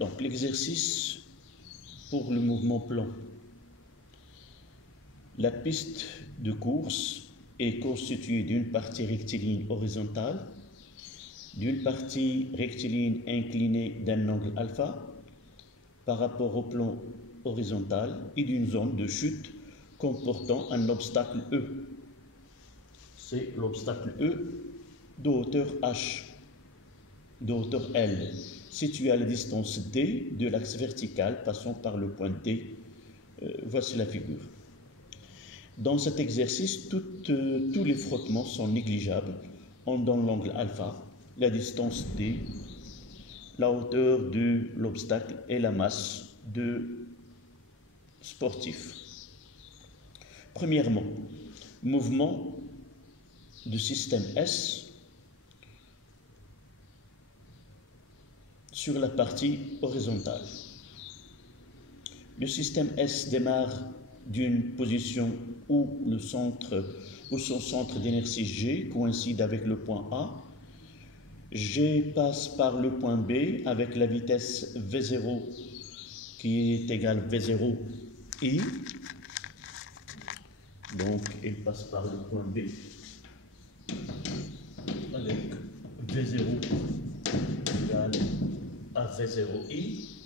Donc l'exercice pour le mouvement plan. La piste de course est constituée d'une partie rectiligne horizontale, d'une partie rectiligne inclinée d'un angle alpha par rapport au plan horizontal et d'une zone de chute comportant un obstacle E. C'est l'obstacle E de hauteur H, de hauteur L, situé à la distance D de l'axe vertical passant par le point D. Voici la figure. Dans cet exercice, tous les frottements sont négligeables. On donne l'angle alpha, la distance D, la hauteur de l'obstacle et la masse de sportif. Premièrement, mouvement de système S sur la partie horizontale. Le système S démarre d'une position où son centre d'inertie G coïncide avec le point A. G passe par le point B avec la vitesse V0 qui est égale V0 I. Donc, il passe par le point B avec V0 égale à V0I.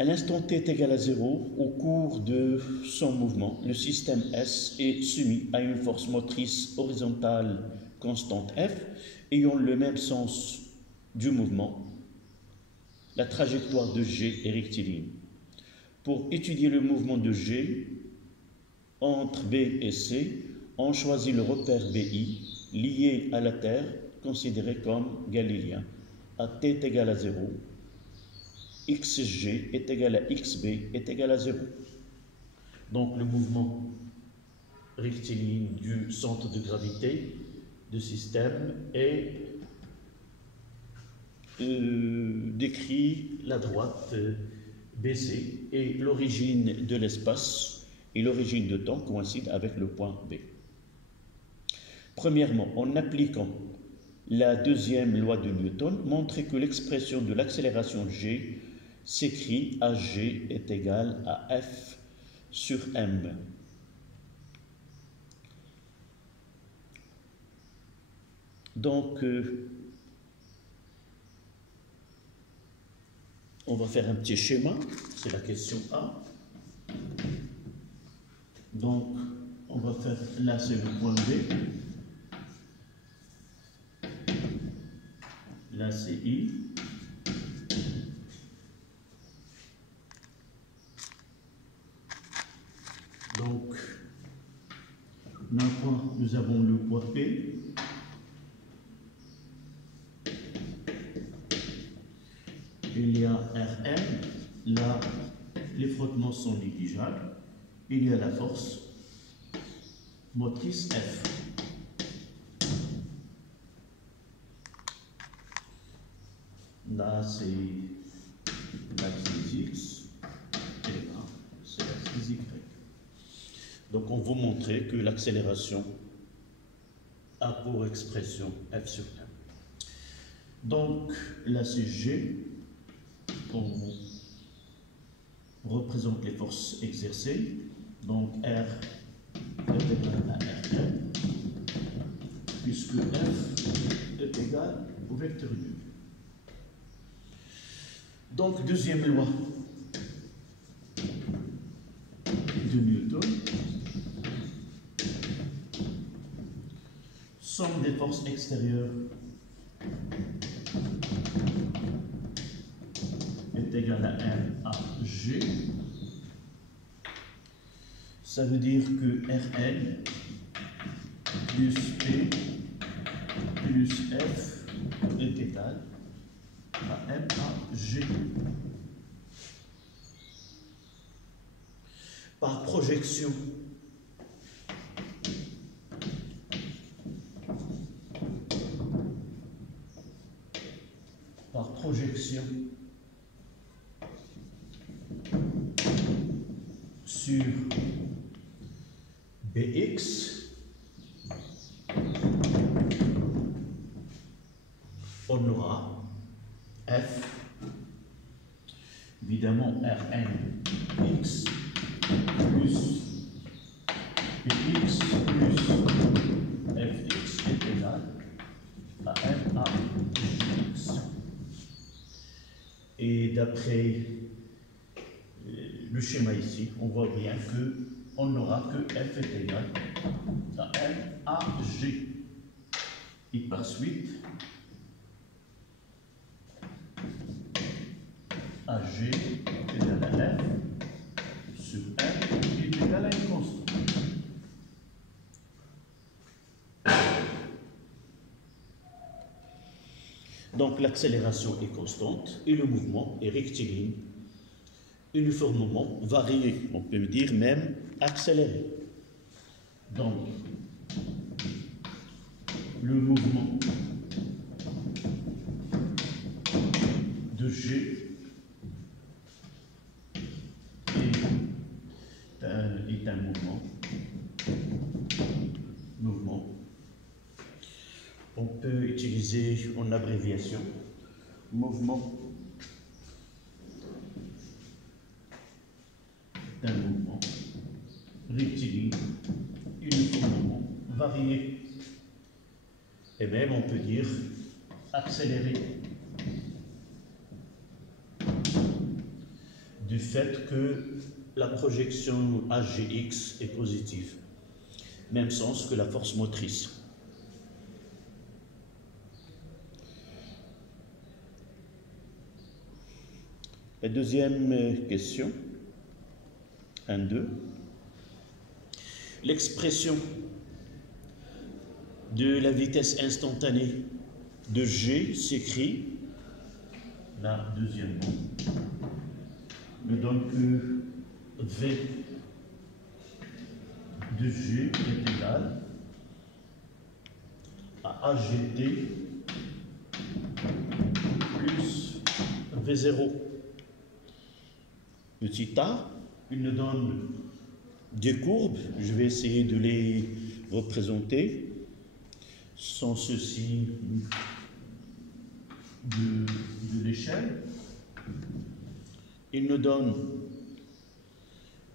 À l'instant t est égal à 0, au cours de son mouvement, le système S est soumis à une force motrice horizontale constante F ayant le même sens du mouvement. La trajectoire de G est rectiligne. Pour étudier le mouvement de G entre B et C, on choisit le repère BI lié à la Terre, considéré comme galiléen. À t est égal à 0, xg est égal à xb est égal à 0. Donc le mouvement rectiligne du centre de gravité du système est décrit la droite BC et l'origine de l'espace et l'origine de temps coïncident avec le point B. Premièrement, en appliquant la deuxième loi de Newton, montrer que l'expression de l'accélération G s'écrit AG est égal à F sur M. Donc, on va faire un petit schéma, c'est la question A. Donc, on va faire, là c'est le point B, là c'est I, donc nous avons le point P, il y a Rm, là les frottements sont négligeables, il y a la force motrice F. Là c'est l'axe des X et là c'est l'axe des Y. Donc on va montrer que l'accélération a pour expression F sur M. Donc là c'est G, on représente les forces exercées, donc R est égal à Rm, puisque F est égal au vecteur nul. Donc deuxième loi de Newton, somme des forces extérieures est égale à M à G. Ça veut dire que Rn plus P plus F est égal à M à G. Par projection, sur Bx, on aura f, évidemment Rn x plus px plus fx est égal à m a gx. Et d'après le schéma ici, on voit bien qu'on n'aura que f est égal à m a g. Et par suite, AG est égal à F sur M qui est égal à une constante. Donc l'accélération est constante et le mouvement est rectiligne, uniformément varié, on peut dire même accéléré. Donc le mouvement de G est un mouvement. On peut utiliser en abréviation mouvement d'un mouvement rectiligne, uniformément varié. Et même on peut dire accéléré du fait que la projection AGX est positive. Même sens que la force motrice. La deuxième question, 1-2. L'expression de la vitesse instantanée de G s'écrit, là, deuxièmement, ne donne que V de G est égal à AGT plus V0. Petit a, il nous donne des courbes, je vais essayer de les représenter sans ceci de l'échelle. Il nous donne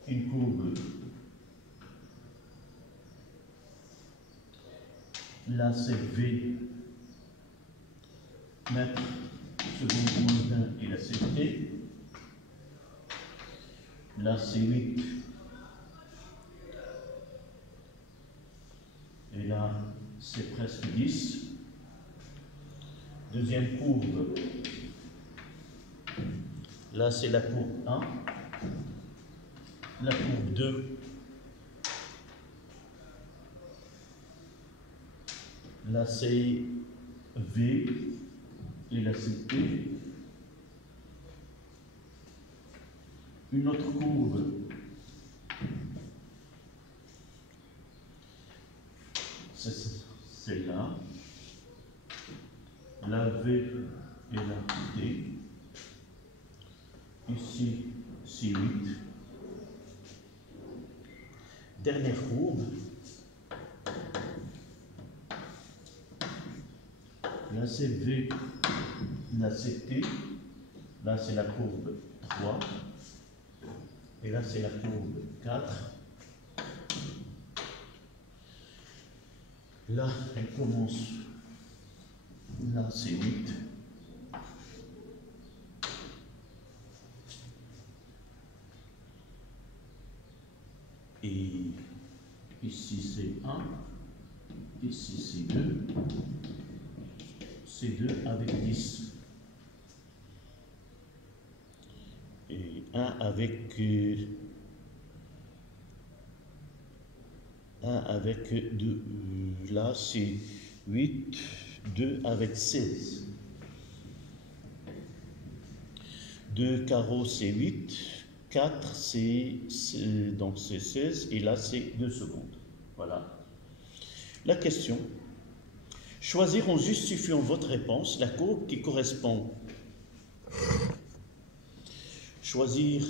une courbe, là c'est V mètres seconde moins 1 et là c'est T. Là c'est 8 et là c'est presque 10. Deuxième courbe, là c'est la courbe 1, la courbe 2, là c'est V et là c'est T. Une autre courbe, c'est là, la V et la T. Ici, c'est 8. Dernière courbe, là c'est V, là c'est T, là c'est la courbe 3. Et là, c'est la courbe 4. Là, elle commence. Là, c'est 8. Et ici, c'est 1. Ici, c'est 2. C'est 2 avec 10. Et 1 avec 2, là c'est 8, 2 avec 16. 2 carreaux c'est 8, 4 donc c'est 16 et là c'est 2 secondes. Voilà. La question, choisir en justifiant votre réponse la courbe qui correspond. Choisir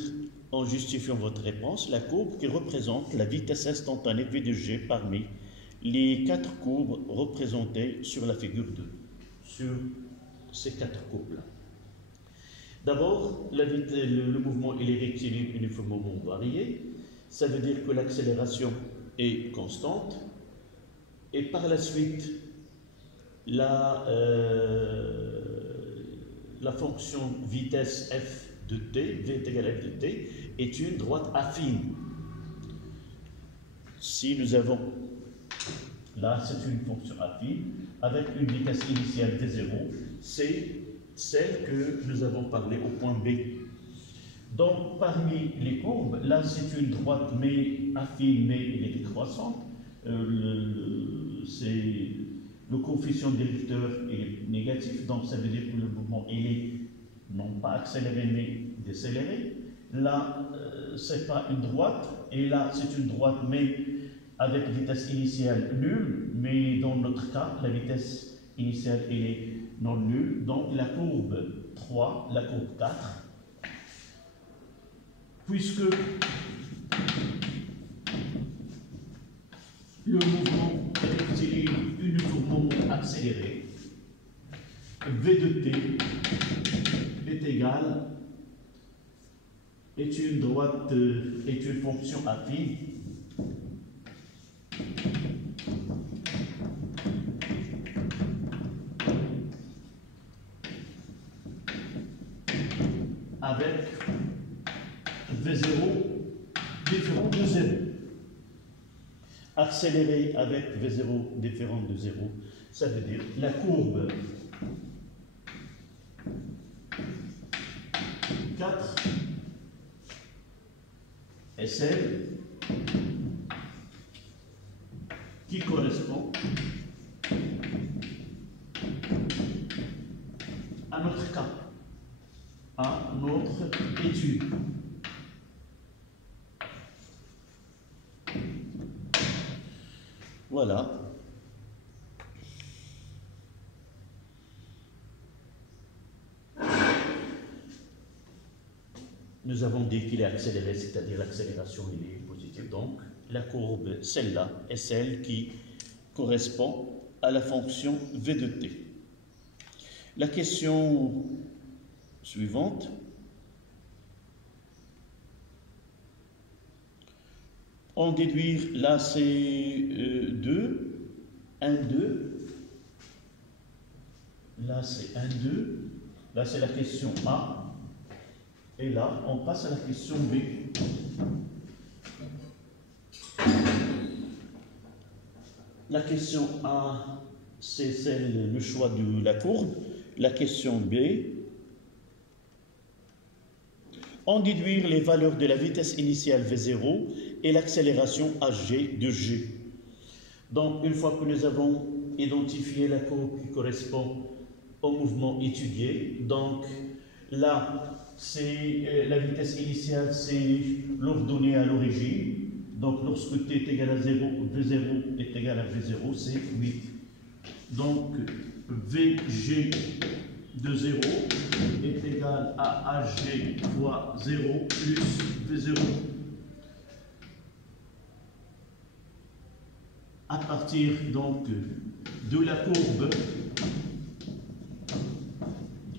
en justifiant votre réponse la courbe qui représente la vitesse instantanée V de G parmi les 4 courbes représentées sur la figure 2. Sur ces 4 courbes-là. D'abord, le mouvement il est rectiligne uniformément varié. Ça veut dire que l'accélération est constante. Et par la suite, la fonction vitesse f de t, v est égal à f de t, est une droite affine. Si nous avons, là c'est une fonction affine, avec une vitesse initiale v0, c'est celle que nous avons parlé au point B. Donc parmi les courbes, là c'est une droite mais affine, mais elle est décroissante. Le coefficient directeur est négatif, donc ça veut dire que le mouvement il est non pas accéléré mais décéléré. Là, c'est pas une droite, et là c'est une droite mais avec vitesse initiale nulle, mais dans notre cas, la vitesse initiale elle est non nulle. Donc la courbe 3, la courbe 4, puisque le mouvement rectiligne uniformément accéléré, v de t est égal, est une droite, est une fonction affine avec v0 différent de 0. Accéléré avec v0 différent de 0, ça veut dire la courbe 4 est celle qui correspond à notre cas, à notre étude. Voilà. Nous avons dit qu'il est accéléré, c'est-à-dire l'accélération il est positive. Donc, la courbe, celle-là, est celle qui correspond à la fonction v de t. La question suivante. En déduire, là c'est 2, 1, 2. Là c'est 1, 2. Là c'est la question A. Et là, on passe à la question B. La question A, c'est le choix de la courbe. La question B, en déduire les valeurs de la vitesse initiale V0 et l'accélération hg de g. Donc, une fois que nous avons identifié la courbe qui correspond au mouvement étudié, donc là, c'est la vitesse initiale, c'est l'ordonnée à l'origine. Donc, lorsque t est égal à 0, V0 est égal à V0, c'est 8. Donc, Vg de 0 est égal à Hg fois 0 plus V0. À partir donc de la courbe,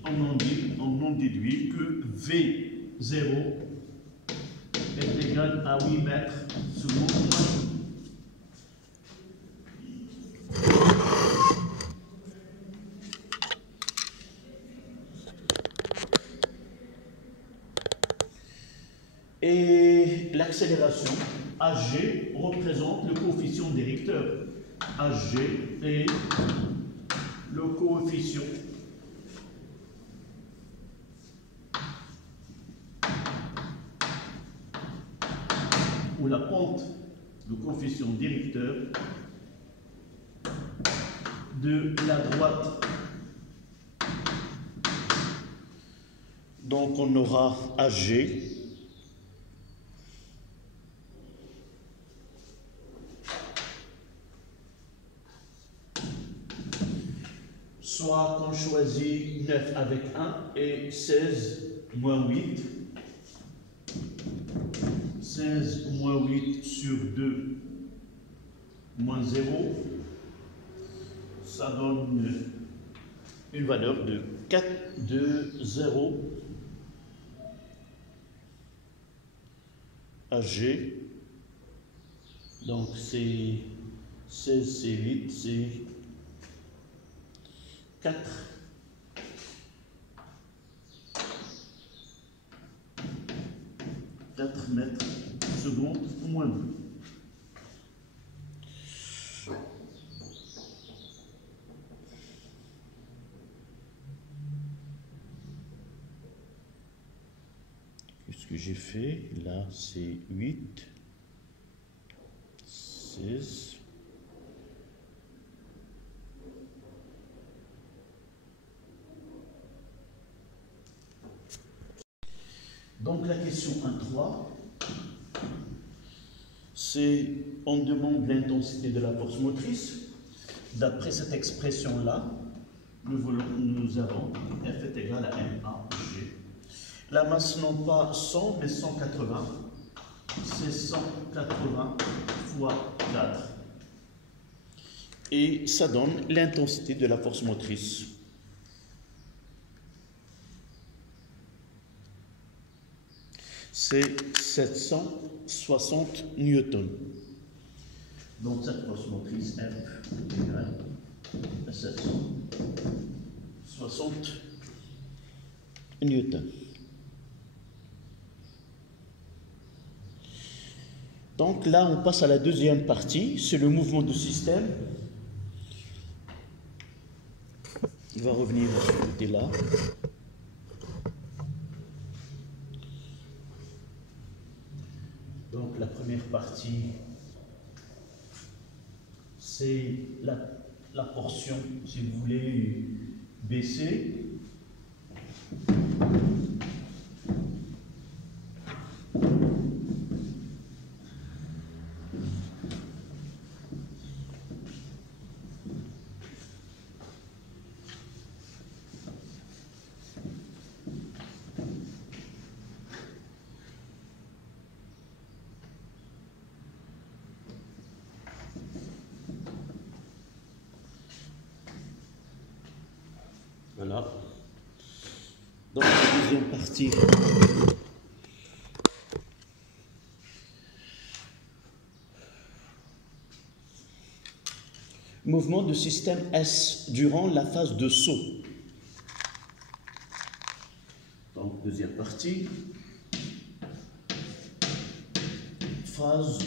on en déduit que V0 est égal à 8 mètres secondes. Et l'accélération, Hg, représente le coefficient directeur. Hg est le coefficient ou la pente, le coefficient directeur de la droite. Donc on aura Hg soit qu'on choisit 9 avec 1 et 16 moins 8. 16 moins 8 sur 2 moins 0, ça donne une valeur de 0 à G. Donc c'est 16, c'est 8, c'est 4. Mètres secondes moins 2. Qu'est-ce que j'ai fait? Là, c'est 8, 16. Donc la question 1.3, c'est on demande l'intensité de la force motrice. D'après cette expression-là, nous avons F est égal à MAG. La masse non pas 100 mais 180, c'est 180 fois 4. Et ça donne l'intensité de la force motrice. C'est 760 newtons. Donc cette force motrice F égale à 760 newtons. Donc là, on passe à la deuxième partie, c'est le mouvement du système. Il va revenir de ce côté-là. Donc la première partie, c'est la portion, si vous voulez, BC. Voilà. Donc la deuxième partie, mouvement de système S durant la phase de saut. Donc deuxième partie, phase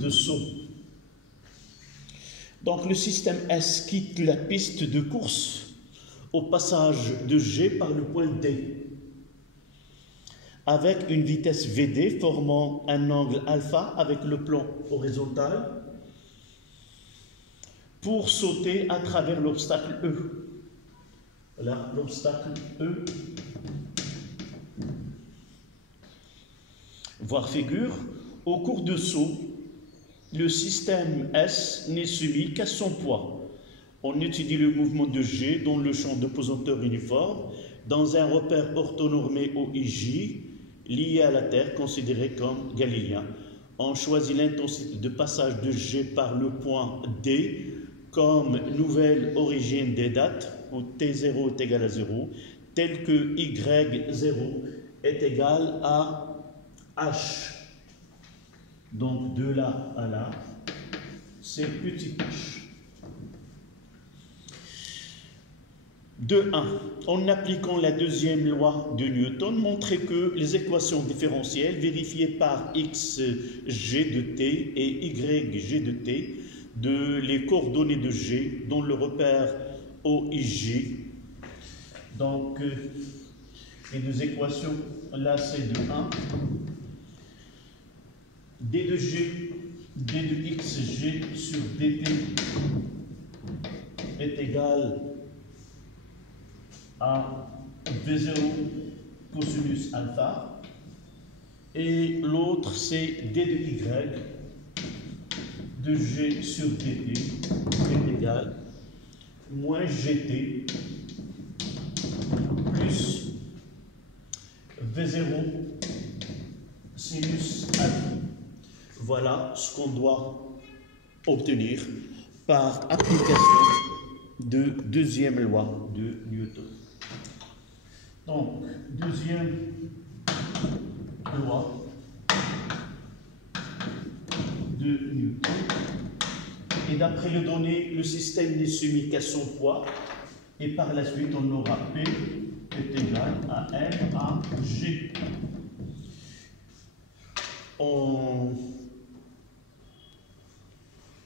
de saut. Donc le système S quitte la piste de course au passage de G par le point D avec une vitesse VD formant un angle alpha avec le plan horizontal pour sauter à travers l'obstacle E. Voilà l'obstacle E. Voir figure, au cours de saut, le système S n'est soumis qu'à son poids. On étudie le mouvement de G dans le champ de pesanteur uniforme, dans un repère orthonormé OIJ, lié à la Terre, considéré comme galiléen. On choisit l'intensité de passage de G par le point D comme nouvelle origine des dates, où T0 est égal à 0, tel que Y0 est égal à H. Donc de là à là, c'est petit h. De 1, en appliquant la deuxième loi de Newton, montrer que les équations différentielles vérifiées par xg de t et yg de t de les coordonnées de g dans le repère OIJ. Donc les deux équations, là c'est de 1. d de g, d de xg sur dt est égal à V0 cosinus alpha, et l'autre c'est d de y de g sur dt est égal moins gt plus V0 sinus alpha. Voilà ce qu'on doit obtenir par application de deuxième loi de Newton. Donc, deuxième loi de Newton. Et d'après le donné, le système n'est soumis qu'à son poids. Et par la suite, on aura P est égal à M à G. On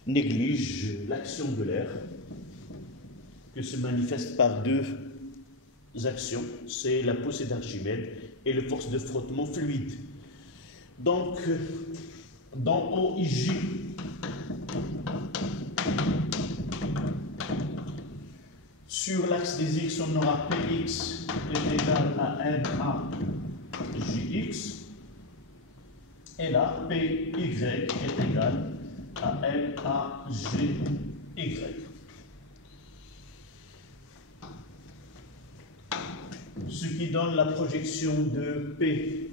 néglige l'action de l'air, que se manifeste par deux actions, c'est la poussée d'Archimède et la force de frottement fluide. Donc, dans OIJ, sur l'axe des X, on aura Px est égal à M à Jx. Et là, Py est égal à M à Gy. Ce qui donne la projection de P.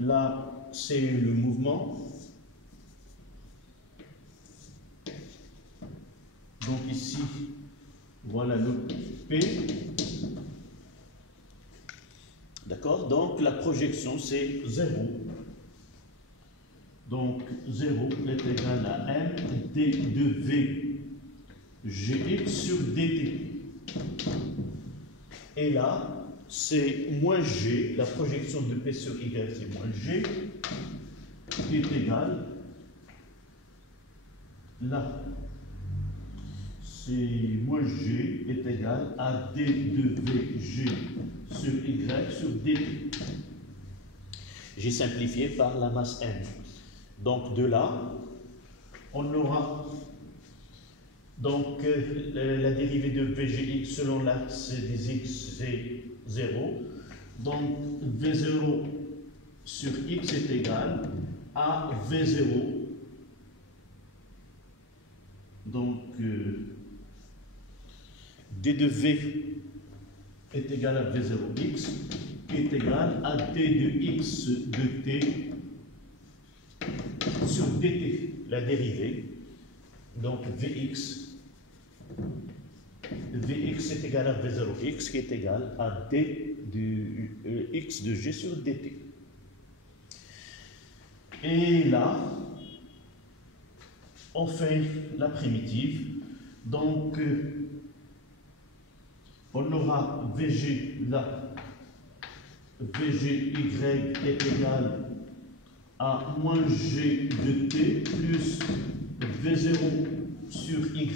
Là, c'est le mouvement. Donc ici, voilà le P. D'accord? Donc la projection, c'est 0. Donc 0 est égal à M d de V Gx sur dt. Et là, c'est moins G, la projection de P sur Y, c'est moins G, qui est égal, là, c'est moins G est égal à d de Vg sur Y sur dt. J'ai simplifié par la masse M. Donc de là, on aura donc la dérivée de Vgx selon l'axe des X, c'est 0. Donc V0 sur X est égal à V0. Donc d de V est égal à V0x, qui est égal à d de x de t sur dt, la dérivée. Donc Vx est égal à V0x, qui est égal à d de x de g sur dt. Et là, on fait la primitive. Donc, on aura Vg là, Vgy est égal à moins g de t plus V0 sur y.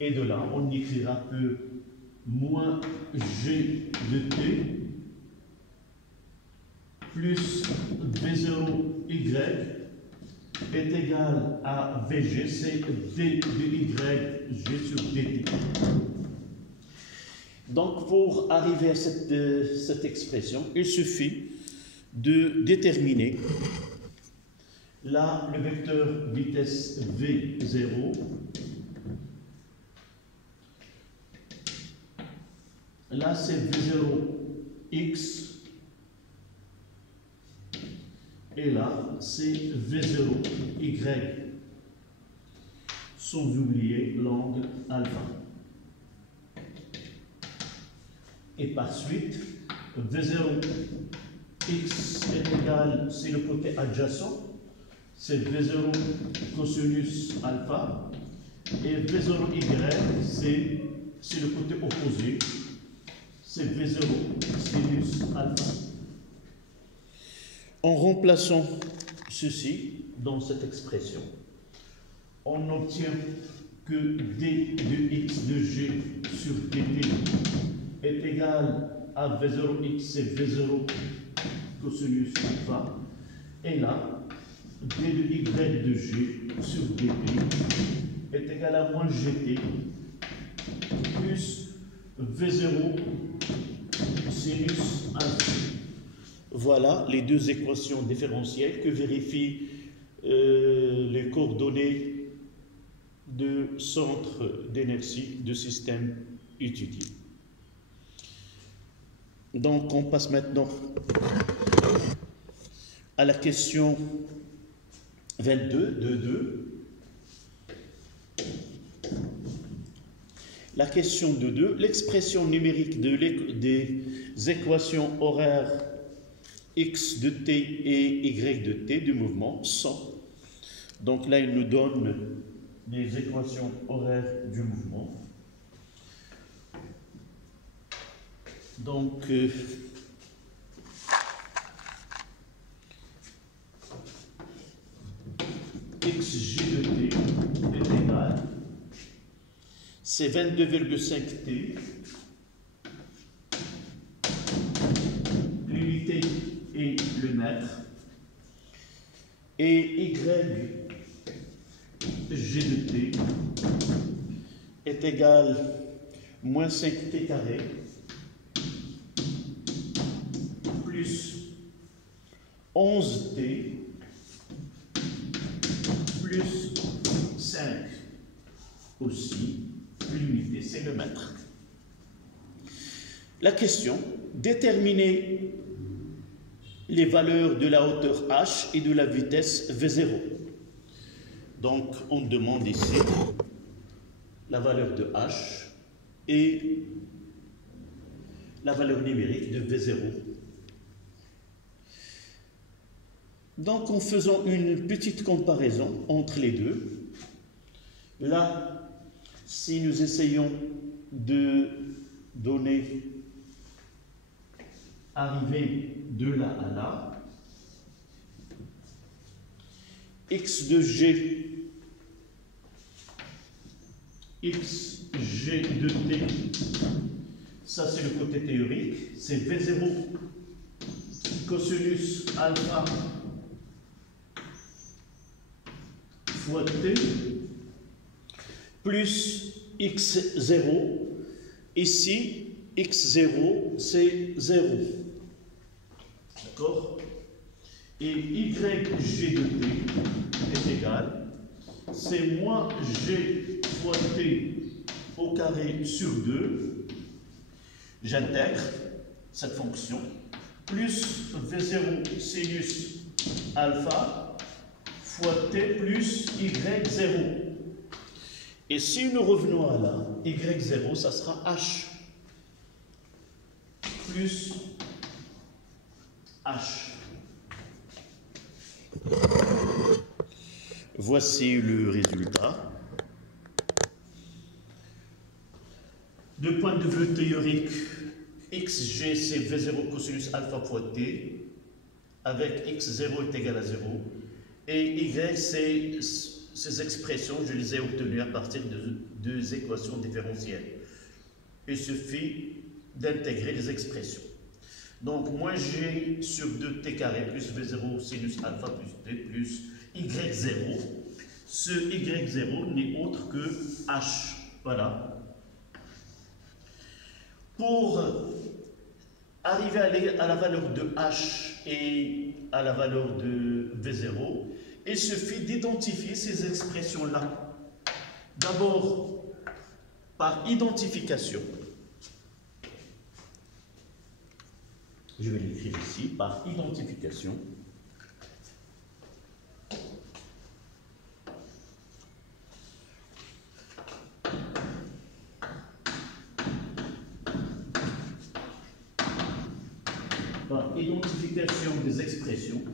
Et de là, on écrira que moins g de t plus V0y est égal à Vg, c'est d de y g sur dt. Donc, pour arriver à cette expression, il suffit de déterminer là le vecteur vitesse V0, là c'est V0x, et là c'est V0y, sans oublier l'angle alpha. Et par suite, V0x est égal, c'est le côté adjacent, c'est V0 cosinus alpha, et V0y, c'est le côté opposé, c'est V0 sinus alpha. En remplaçant ceci dans cette expression, on obtient que d de x de g sur dt est égal à V0x, c'est V0 cosinus alpha, et là, d de y de g sur dt est égal à moins gt plus V0 sinus alpha. Voilà les deux équations différentielles que vérifient les coordonnées de centre d'inertie de système étudié. Donc, on passe maintenant à la question 22, 2. La question de 2, l'expression numérique des équations horaires x de t et y de t du mouvement sont. Donc là, il nous donne les équations horaires du mouvement. Donc, xj de t est égal, c'est 22,5 t, l'unité est le mètre, et y g de t est égal moins 5t carré plus 11t plus 5 aussi, l'unité c'est le mètre. La question, déterminer les valeurs de la hauteur h et de la vitesse v0. Donc on demande ici la valeur de h et la valeur numérique de v0. Donc en faisant une petite comparaison entre les deux, là, si nous essayons de donner arriver de là à là, x de g, xg de t, ça c'est le côté théorique, c'est v0 cosinus alpha fois t plus x0, ici x0 c'est 0, d'accord, et yg de t est égal, c'est moins g fois t au carré sur 2, j'intègre cette fonction, plus v0 sinus alpha fois t plus y0. Et si nous revenons à là, y0, ça sera h plus h. Voici le résultat. De point de vue théorique, xg c'est v0 cosinus alpha fois t, avec x0 est égal à 0, et y c'est ces expressions, je les ai obtenues à partir de deux équations différentielles. Il suffit d'intégrer les expressions. Donc, moins g sur 2t carré plus v0 sinus alpha plus t plus y0. Ce y0 n'est autre que h. Voilà. Pour arriver à la valeur de h et à la valeur de v0, il suffit d'identifier ces expressions-là. D'abord, par identification. Je vais l'écrire ici, par identification. Par identification des expressions.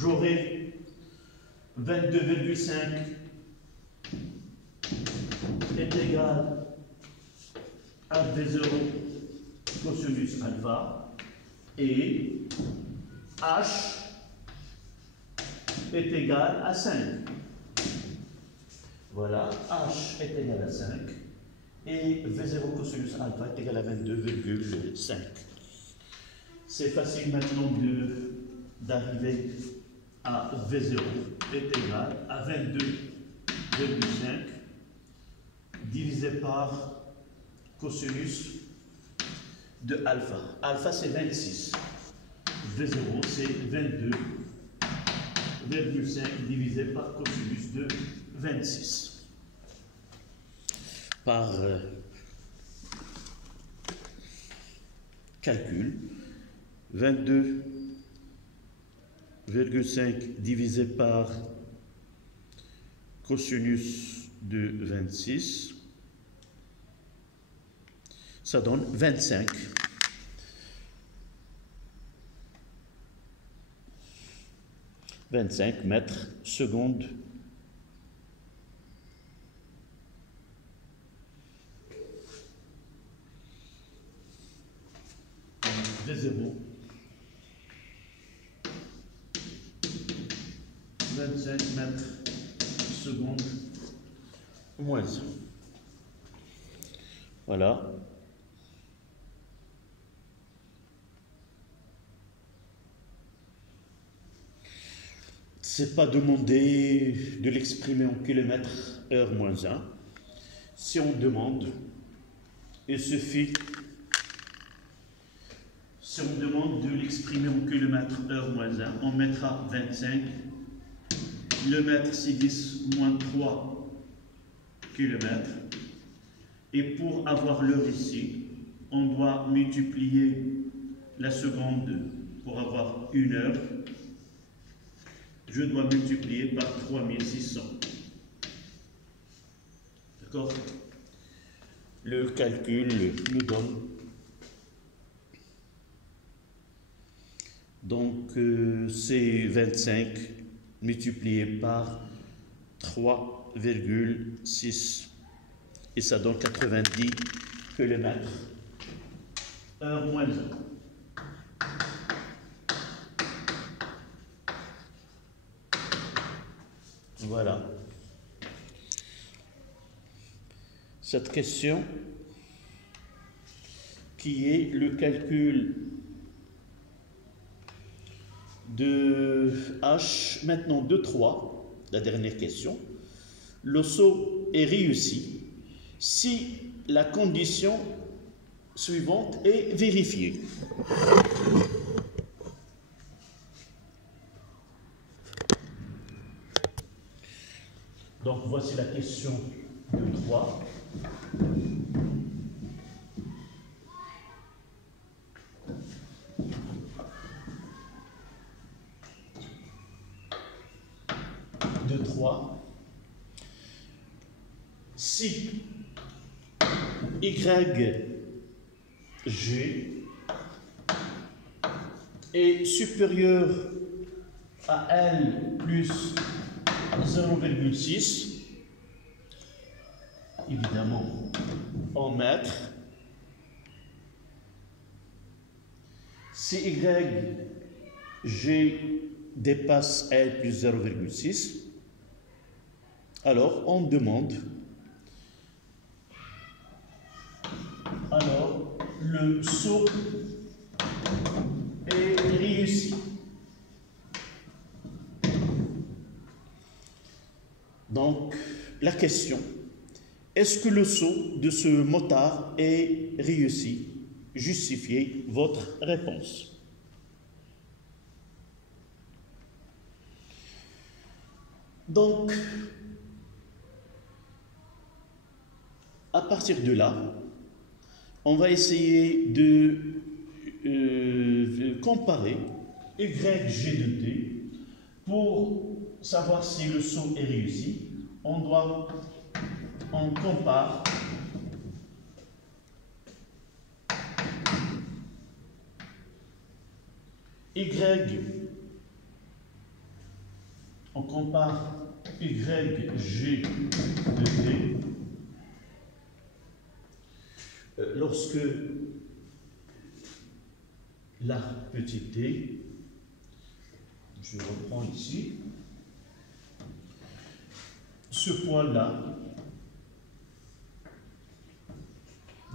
J'aurai 22,5 est égal à V0 cosinus alpha et H est égal à 5. Voilà, H est égal à 5 et V0 cosinus alpha est égal à 22,5. C'est facile maintenant d'arriver à V0 est égal à 22,5 divisé par cosinus de alpha. Alpha c'est 26. V0 c'est 22,5 divisé par cosinus de 26. Par calcul, 22,5 3,5 divisé par cosinus de 26, ça donne 25. 25 mètres secondes. De 0. 25 mètres secondes moins 1. Voilà. C'est pas demandé de l'exprimer en kilomètres heure moins 1. Si on demande, il suffit, si on demande de l'exprimer en kilomètres heure moins 1, on mettra 25. Le mètre, c'est 10 moins 3 kilomètres. Et pour avoir l'heure ici, on doit multiplier la seconde pour avoir une heure. Je dois multiplier par 3600. D'accord? Le calcul nous donne. Donc, c'est 25 multiplié par 3,6. Et ça donne 90 km heure moins 1. Voilà. Cette question qui est le calcul de H, maintenant de 3, la dernière question. Le saut est réussi si la condition suivante est vérifiée. Donc voici la question de 3. De 3. Si YG est supérieur à L plus 0,6, évidemment en mètres. Si YG dépasse L plus 0,6, alors on demande, alors le saut est réussi. Donc, la question, est-ce que le saut de ce motard est réussi? Justifiez votre réponse. Donc, à partir de là, on va essayer de comparer YG de T pour savoir si le saut est réussi. On compare on compare YG de T lorsque la petite t, je reprends ici, ce point-là,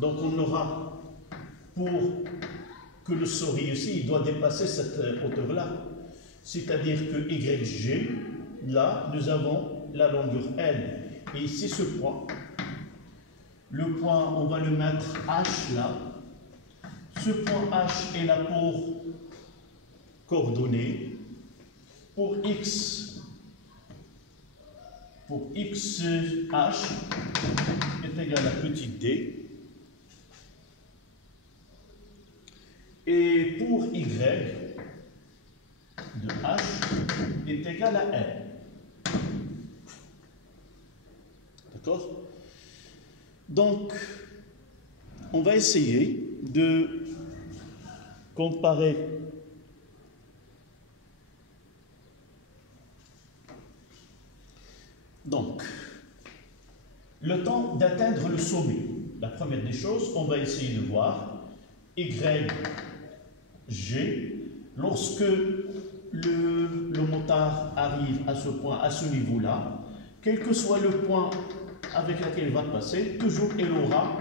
donc on aura, pour que le saut réussi, il doit dépasser cette hauteur-là. C'est-à-dire que YG, là, nous avons la longueur L. Et ici, ce point, le point, on va le mettre H là. Ce point H est là pour coordonner. Pour X H est égal à petit d. Et pour Y, de H est égal à L. D'accord? Donc, on va essayer de comparer donc le temps d'atteindre le sommet. La première des choses, on va essayer de voir YG lorsque le motard arrive à ce point, à ce niveau-là, quel que soit le point avec lequel il va passer, toujours il aura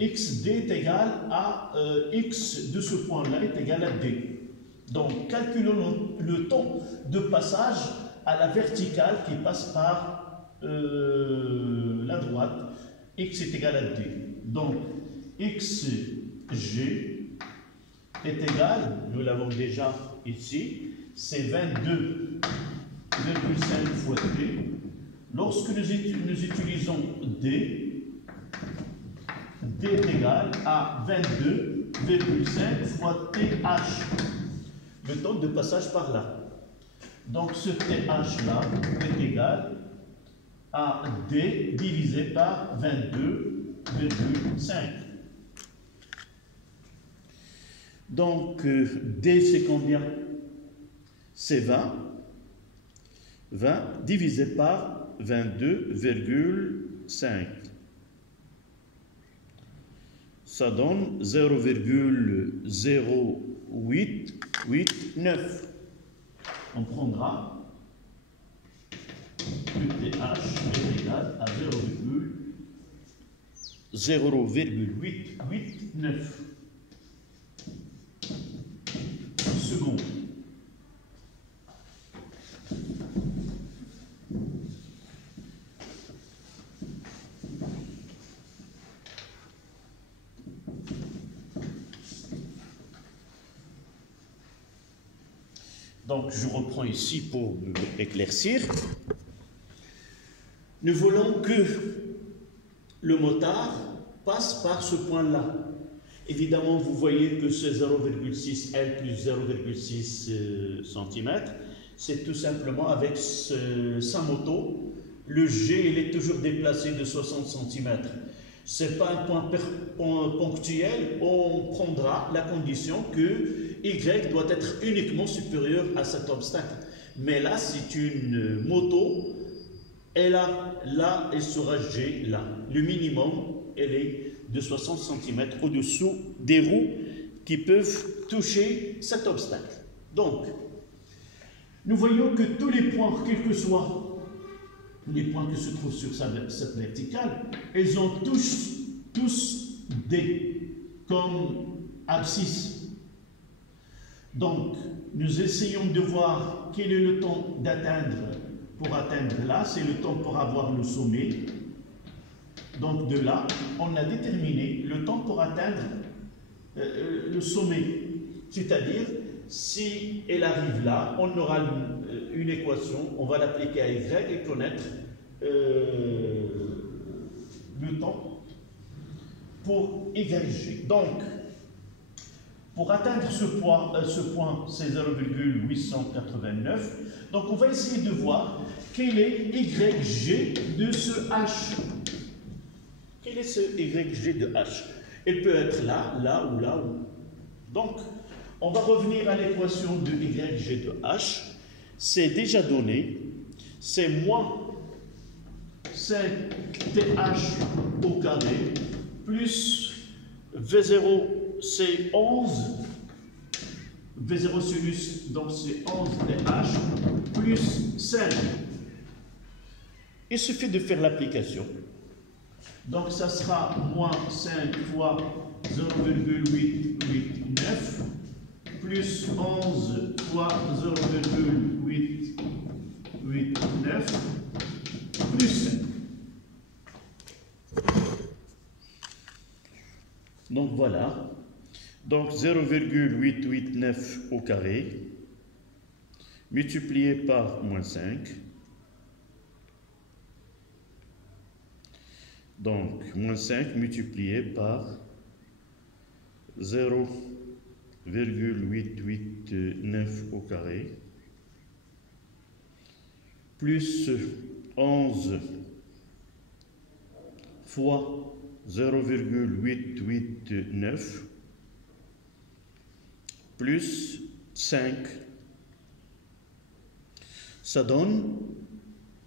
XD est égal à X de ce point-là est égal à D. Donc, calculons le temps de passage à la verticale qui passe par la droite. X est égal à D. Donc, XG est égal, nous l'avons déjà ici, c'est 22,5 fois T. Lorsque nous utilisons D, D est égal à 22,5 fois TH, le temps de passage par là. Donc ce TH-là est égal à D divisé par 22,5. Donc D c'est combien? C'est 20. 20 divisé par 22,5. Ça donne 0,0889. On prendra que TH est égal à 0,889 secondes. Donc, je reprends ici pour éclaircir. Nous voulons que le motard passe par ce point-là. Évidemment, vous voyez que ce 0,6 L plus 0,6 cm, c'est tout simplement avec sa moto. Le G, il est toujours déplacé de 60 cm. Ce n'est pas un point ponctuel, on prendra la condition que Y doit être uniquement supérieur à cet obstacle. Mais là, c'est une moto, et là, elle sera G, là. Le minimum, elle est de 60 cm au-dessous des roues qui peuvent toucher cet obstacle. Donc, nous voyons que tous les points, quels que soient les points qui se trouvent sur cette verticale, ils ont tous D comme abscisse. Donc, nous essayons de voir quel est le temps pour atteindre là, c'est le temps pour avoir le sommet. Donc de là, on a déterminé le temps pour atteindre le sommet. C'est-à-dire, si elle arrive là, on aura une équation, on va l'appliquer à Y et connaître le temps pour YG. Donc, pour atteindre ce point, c'est 0,889. Donc, on va essayer de voir quel est YG de ce H. Quel est ce YG de H? Il peut être là, là ou là. Donc, on va revenir à l'équation de YG de H. C'est déjà donné. C'est moins 5TH au carré plus V0, c'est 11. V0 sinus, donc c'est 11TH plus 5. Il suffit de faire l'application. Donc, ça sera moins 5 fois 0,889 plus 11 fois 0,889 plus 5. Donc, voilà. Donc, 0,889 au carré multiplié par moins 5. Donc, moins 5 multiplié par 0,889 11,889 au carré, plus 11 fois 0,889 plus 5, ça donne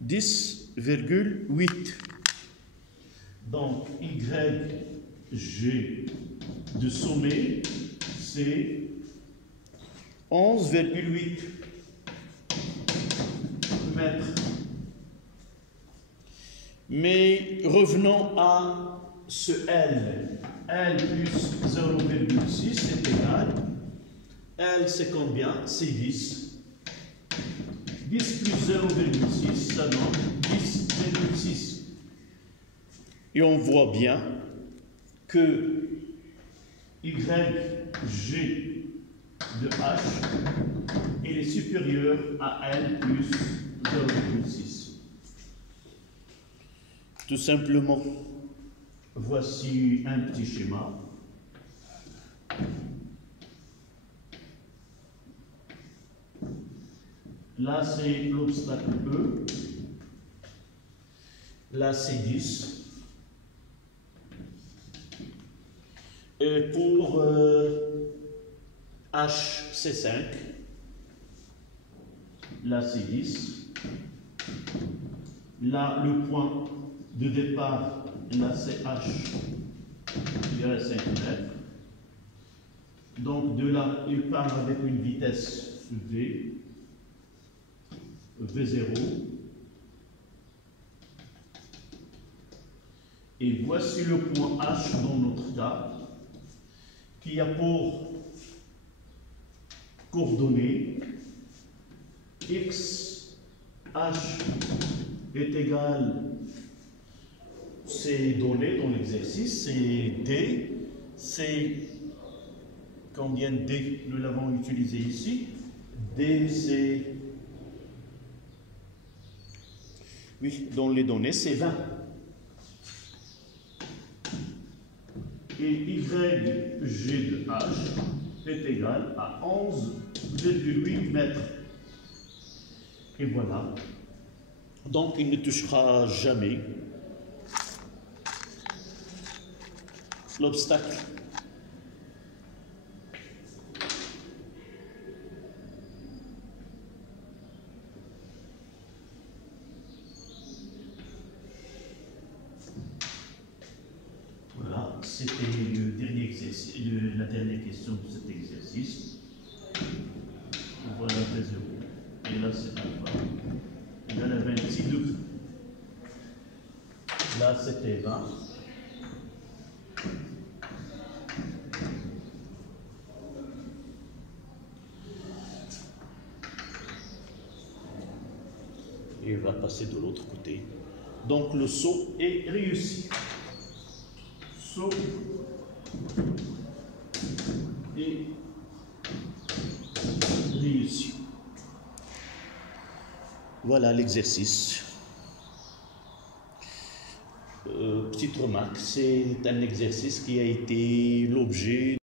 10,8. Donc YG de sommet, c'est 11,8 mètres. Mais revenons à ce L. L plus 0,6 c'est égal. L c'est combien? C'est 10. 10 plus 0,6, ça donne 10,6. Et on voit bien que YG de H il est supérieur à L plus 0,6. Tout simplement, voici un petit schéma. Là, c'est l'obstacle E. Là, c'est 10. Et pour H, c'est 5. Là, c'est 10. Là, le point de départ, là, c'est H. Il y a 5 mètres. Donc, de là, il part avec une vitesse V. V0. Et voici le point H dans notre cas, qui a pour coordonnées X, H est égal, c'est donné dans l'exercice, c'est D, c'est combien de D nous l'avons utilisé ici? D, c'est, oui, dans les données, c'est 20. Et YG de H est égal à 11,8 mètres. Et voilà. Donc, il ne touchera jamais l'obstacle. Voilà, c'était le dernier exercice, la dernière question de cet exercice. Voilà V0. Et là, c'est alpha. Il y en a 26 degrés. Là, c'était 20. Et il va passer de l'autre côté. Donc, le saut est réussi. Saut et réussi. Voilà l'exercice. Petite remarque, c'est un exercice qui a été l'objet